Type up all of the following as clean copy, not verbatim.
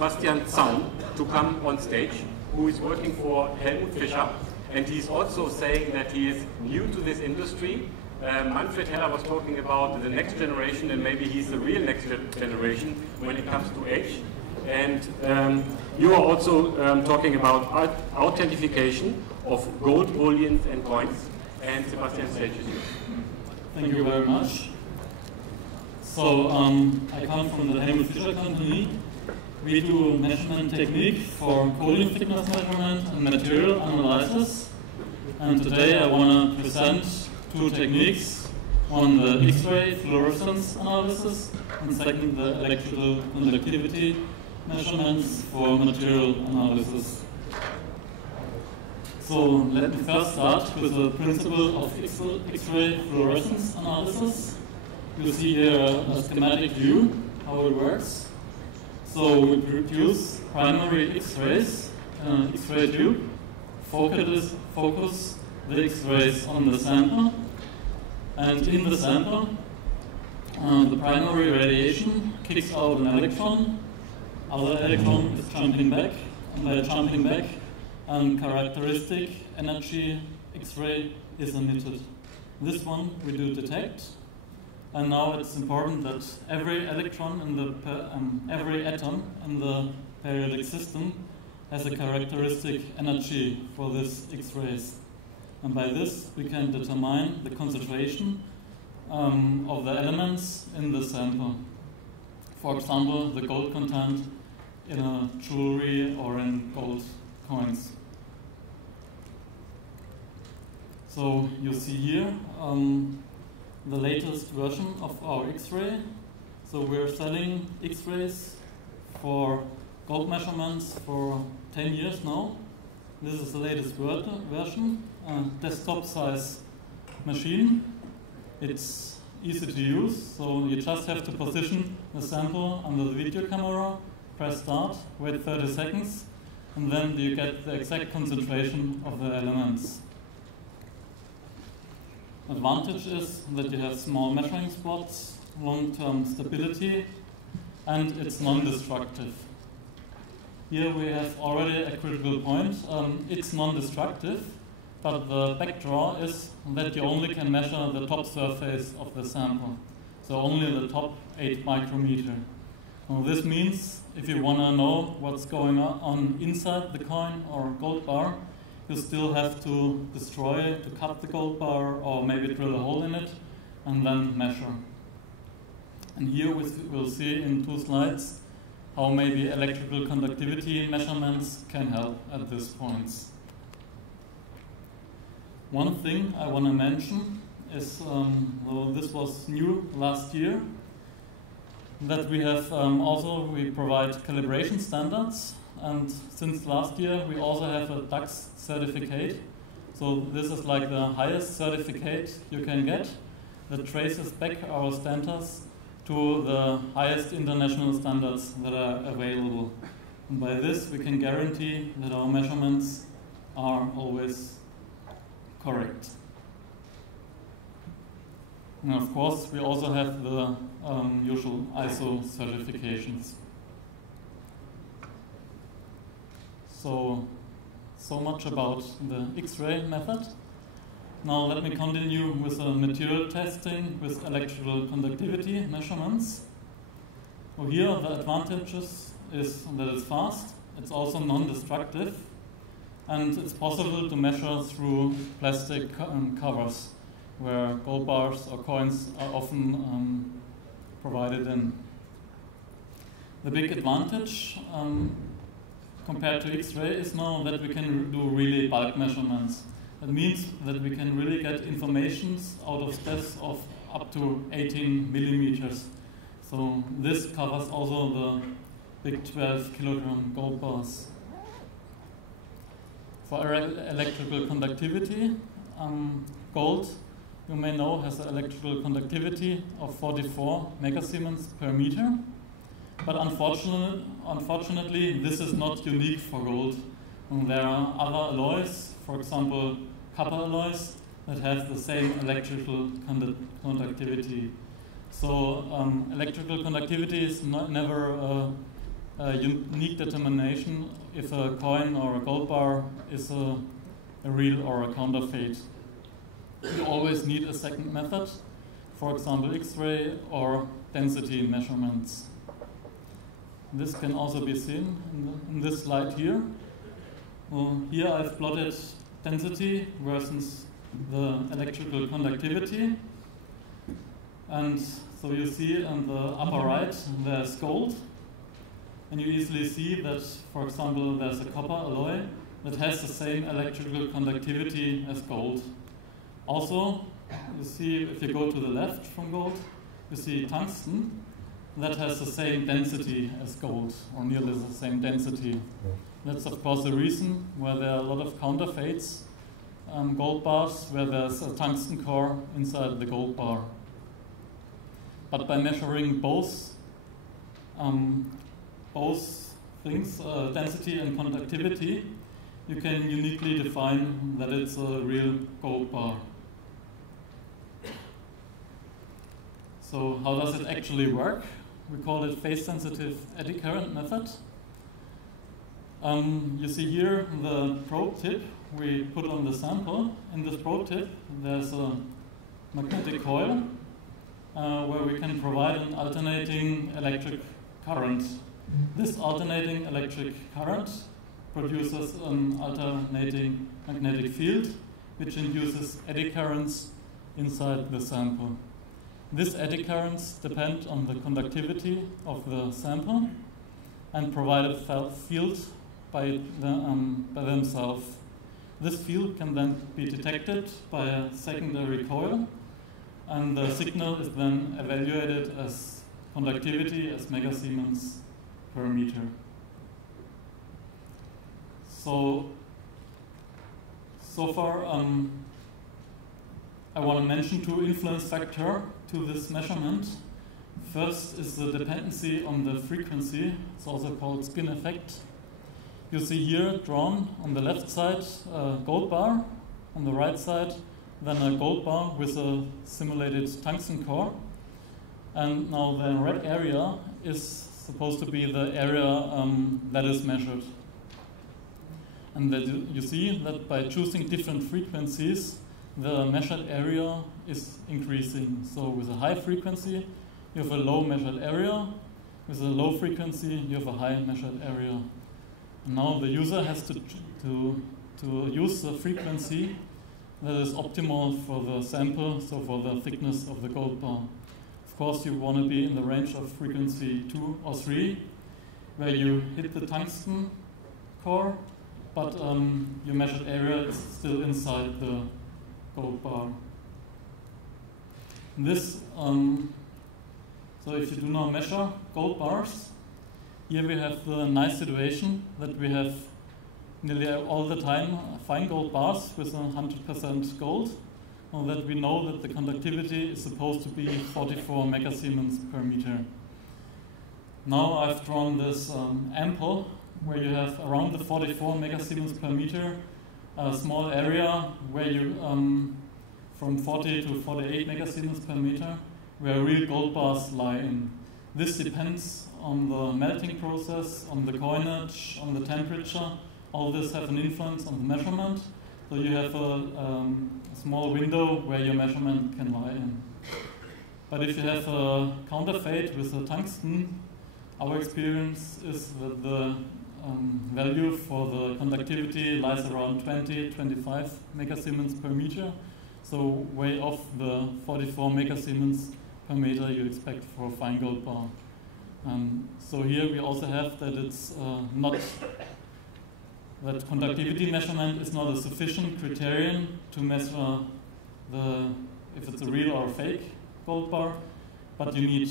Sebastian Zaum to come on stage, who is working for Helmut Fischer, and he's also saying that he is new to this industry. Manfred Heller was talking about the next generation, and maybe he's the real next generation when it comes to edge. And you are also talking about authentication of gold bullions and coins. And Sebastian, stage is yours. Thank you very much. So I come from the Helmut Fischer company. We do measurement technique for coating thickness measurement and material analysis. And today I want to present two techniques. One, the X-ray fluorescence analysis, and second, the electrical conductivity measurements for material analysis. So let me first start with the principle of X-ray fluorescence analysis. You see here a schematic view, how it works. So we produce primary X-rays in an X-ray tube, focus the X-rays on the sample, and in the sample the primary radiation kicks out an electron. Other electron is jumping back, and by jumping back, characteristic energy X-ray is emitted. This one we do detect, and now it's important that every electron in the every atom in the periodic system has a characteristic energy for this X-rays, and by this we can determine the concentration of the elements in the sample. For example, the gold content in a jewelry or in gold coins. So you see here the latest version of our X-ray. So we're selling X-rays for gold measurements for 10 years now. This is the latest version, desktop size machine. It's easy to use, so you just have to position the sample under the video camera, press start, wait 30 seconds, and then you get the exact concentration of the elements. Advantage is that you have small measuring spots, long-term stability, and it's non-destructive. Here we have already a critical point. It's non-destructive, but the backdraw is that you only can measure the top surface of the sample, so only the top 8 micrometer. Now this means if you want to know what's going on inside the coin or gold bar, you still have to destroy it, to cut the gold bar, or maybe drill a hole in it, and then measure. And here we'll see in 2 slides how maybe electrical conductivity measurements can help at this point. One thing I want to mention is, well, this was new last year, that we have we provide calibration standards. And since last year, we also have a DAX certificate. So this is like the highest certificate you can get that traces back our standards to the highest international standards that are available. And by this, we can guarantee that our measurements are always correct. And of course, we also have the usual ISO certifications. So much about the X-ray method. Now let me continue with the material testing with electrical conductivity measurements. So here the advantages is that it's fast, it's also non-destructive, and it's possible to measure through plastic covers where gold bars or coins are often provided in. The big advantage compared to X-ray is now that we can do really bulk measurements. That means that we can really get information out of depths of up to 18 millimeters. So this covers also the big 12 kilogram gold bars. For electrical conductivity, gold, you may know, has an electrical conductivity of 44 megasiemens per meter. But unfortunately, this is not unique for gold. There are other alloys, for example, copper alloys, that have the same electrical conductivity. So electrical conductivity is never a unique determination if a coin or a gold bar is a real or a counterfeit. You always need a second method, for example X-ray or density measurements. This can also be seen in this slide here. Here I've plotted density versus the electrical conductivity. And so you see on the upper right there's gold. And you easily see that, for example, there's a copper alloy that has the same electrical conductivity as gold. Also, you see if you go to the left from gold, you see tungsten that has the same density as gold, or nearly the same density. That's of course the reason why there are a lot of counterfeits, gold bars, where there's a tungsten core inside the gold bar. But by measuring both things, density and conductivity, you can uniquely define that it's a real gold bar. So how does it actually work? We call it phase-sensitive eddy current method. You see here the probe tip we put on the sample. In this probe tip there's a magnetic coil where we can provide an alternating electric current. This alternating electric current produces an alternating magnetic field which induces eddy currents inside the sample. These eddy currents depend on the conductivity of the sample and provide a field by themselves. This field can then be detected by a secondary coil, and the signal is then evaluated as conductivity as megasiemens per meter. So far, I want to mention two influence factors to this measurement. First is the dependency on the frequency. It's also called spin effect. You see here drawn on the left side a gold bar, on the right side then a gold bar with a simulated tungsten core. And now the red area is supposed to be the area that is measured. And that you see that by choosing different frequencies, the measured area is increasing. So with a high frequency, you have a low measured area. With a low frequency, you have a high measured area. And now the user has to use the frequency that is optimal for the sample, so for the thickness of the gold bar. Of course, you want to be in the range of frequency 2 or 3, where you hit the tungsten core, but your measured area is still inside the gold bar. This, so if you do now measure gold bars, here we have the nice situation that we have nearly all the time fine gold bars with 100% gold, and that we know that the conductivity is supposed to be 44 megasiemens per meter. Now I've drawn this ample where you have around the 44 megasiemens per meter a small area where you from 40 to 48 megasiemens per meter where real gold bars lie in. This depends on the melting process, on the coinage, on the temperature. All this have an influence on the measurement. So you have a small window where your measurement can lie in. But if you have a counterfeit with a tungsten, our experience is that the value for the conductivity lies around 20-25 megasiemens per meter, so way off the 44 megasiemens per meter you expect for a fine gold bar. So here we also have that it's that conductivity measurement is not a sufficient criterion to measure if it's a real or a fake gold bar, but you need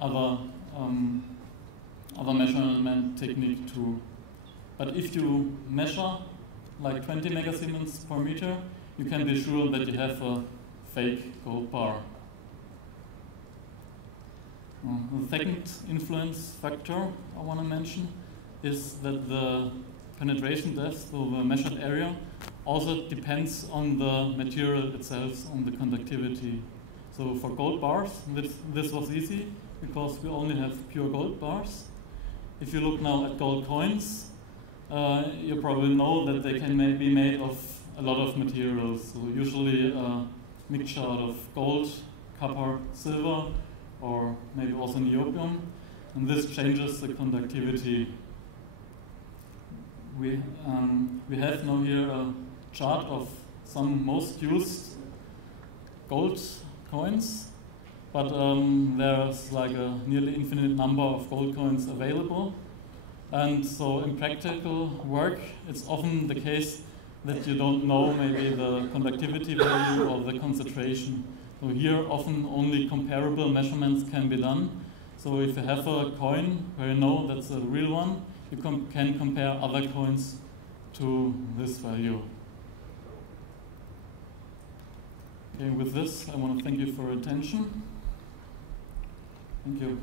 other measurement technique too. But if you measure like 20 megasiemens per meter, you can be sure that you have a fake gold bar. The second influence factor I want to mention is that the penetration depth, so the measured area, also depends on the material itself, on the conductivity. So for gold bars, this was easy because we only have pure gold bars. if you look now at gold coins, you probably know that they can be made of a lot of materials. So usually a mixture out of gold, copper, silver, or maybe also niobium. And this changes the conductivity. We have now here a chart of some most used gold coins, but there's like a nearly infinite number of gold coins available. And so in practical work, it's often the case that you don't know maybe the conductivity value or the concentration. So here often only comparable measurements can be done. So if you have a coin where you know that's a real one, you can compare other coins to this value. Okay, with this, I want to thank you for your attention. Thank you.